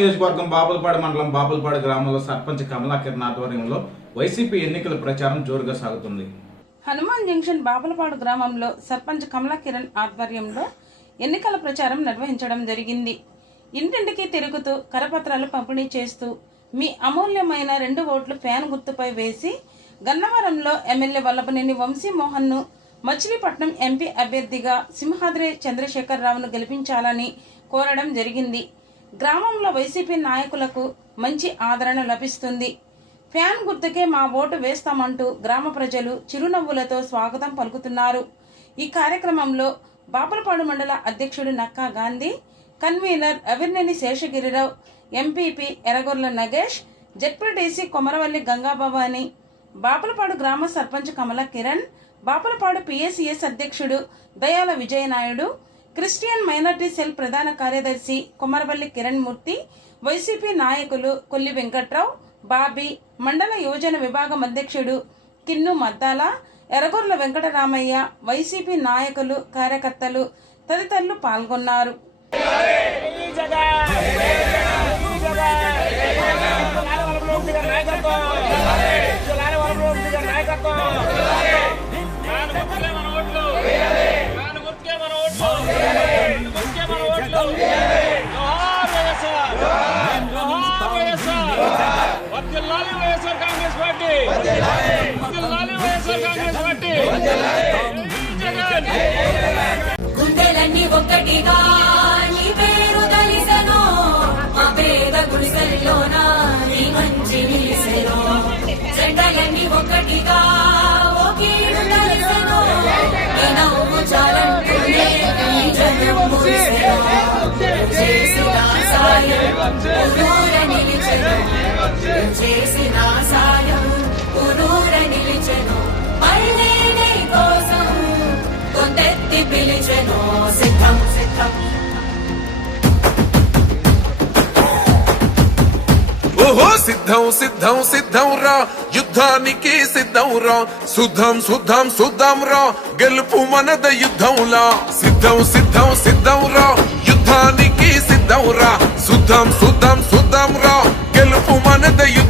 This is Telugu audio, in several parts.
నియోజకవర్గం బాపులపాడు మండలం బాపులపాడు గ్రామంలో సర్పంచ్ కమలాకిరణ్ ఆధ్వర్యంలో వైసీపీ ఎన్నికల ప్రచారం జోరుగా సాగుతుంది. హనుమాన్ జంక్షన్ బాపులపాడు గ్రామంలో సర్పంచ్ కమలాకిరణ్ ఆధ్వర్యంలో ఎన్నికల ప్రచారం నిర్వహించడం జరిగింది. ఇంటింటికి తిరుగుతూ కరపత్రాలు పంపిణీ చేస్తూ మీ అమూల్యమైన రెండు ఓట్లు ఫ్యాన్ గుర్తుపై వేసి గన్నవరంలో ఎమ్మెల్యే వల్లభనేని వంశీమోహన్ను మచిలీపట్నం ఎంపీ అభ్యర్థిగా సింహాద్రి చంద్రశేఖరరావును గెలిపించాలని కోరడం జరిగింది. గ్రామంలో వైసీపీ నాయకులకు మంచి ఆదరణ లభిస్తుంది. ఫ్యాన్ గుర్తుకే మా ఓటు వేస్తామంటూ గ్రామ ప్రజలు చిరునవ్వులతో స్వాగతం పలుకుతున్నారు. ఈ కార్యక్రమంలో బాపలపాడు మండల అధ్యక్షుడు Nakka Gandhi convener Avirneni Seshagirirao MPP Eragorla Nagesh ZPTC Komaravalli Gangabhavani Bapalapadu గ్రామ సర్పంచ్ కమల కిరణ్ బాపలపాడు పిఎస్సిఎస్ అధ్యక్షుడు Dayala Vijayanaidu christian minority cell ప్రధాన కార్యదర్శి కొమరవల్లి కిరణ్ మూర్తి వైసీపీ నాయకులు కొల్లి వెంకట్రావు బాబీ మండల యువజన విభాగం అధ్యక్షుడు కిన్ను మద్దాల ఎరగొర్ల వెంకటరామయ్య వైసీపీ నాయకులు కార్యకర్తలు తదితరులు పాల్గొన్నారు. నాయకత్వం గుండెలన్నీ ఒక్కటిగా నీ పేరు దలిసెను మా పేద గుడిసెల్లోన నీ మంచి నిలిసెను. జెండలన్నీ ఒక్కటిగా ఓ కీడు దలిసెను నీ నవ్వు చాలంటూనే నీ జనం మురిసెను. చేసిన సాయం దూర నిలిచెను. చేసిన సాయం. పిలిచెను సిద్ధం సిద్ధం ఓహో సిద్ధం సిద్ధం సిద్ధం రా. యుద్ధానికి సిద్ధం రా. శుద్ధం శుద్ధం శుద్ధం రా. గెలుపు మనద యుద్ధంలా సిద్ధం సిద్ధం సిద్ధం రా. యుద్ధానికి సిద్ధం రా. శుద్ధం శుద్ధం శుద్ధం రా. గెలుపు మనద యుద్ధం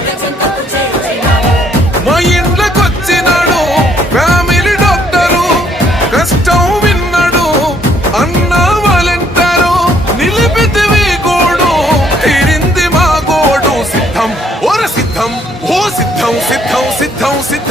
సిద్ధం సిద్ధం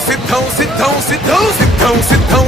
sit down, sit down, sit down, sit down, sit down.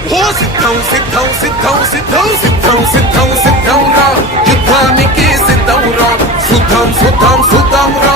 సిద్ధం ఓ సిద్ధం సిద్ధం సిద్ధం సిద్ధం సిద్ధం సిద్ధం సిద్ధం రా యుద్ధానికి సిద్ధం రా శుద్ధం శుద్ధం శుద్ధం రా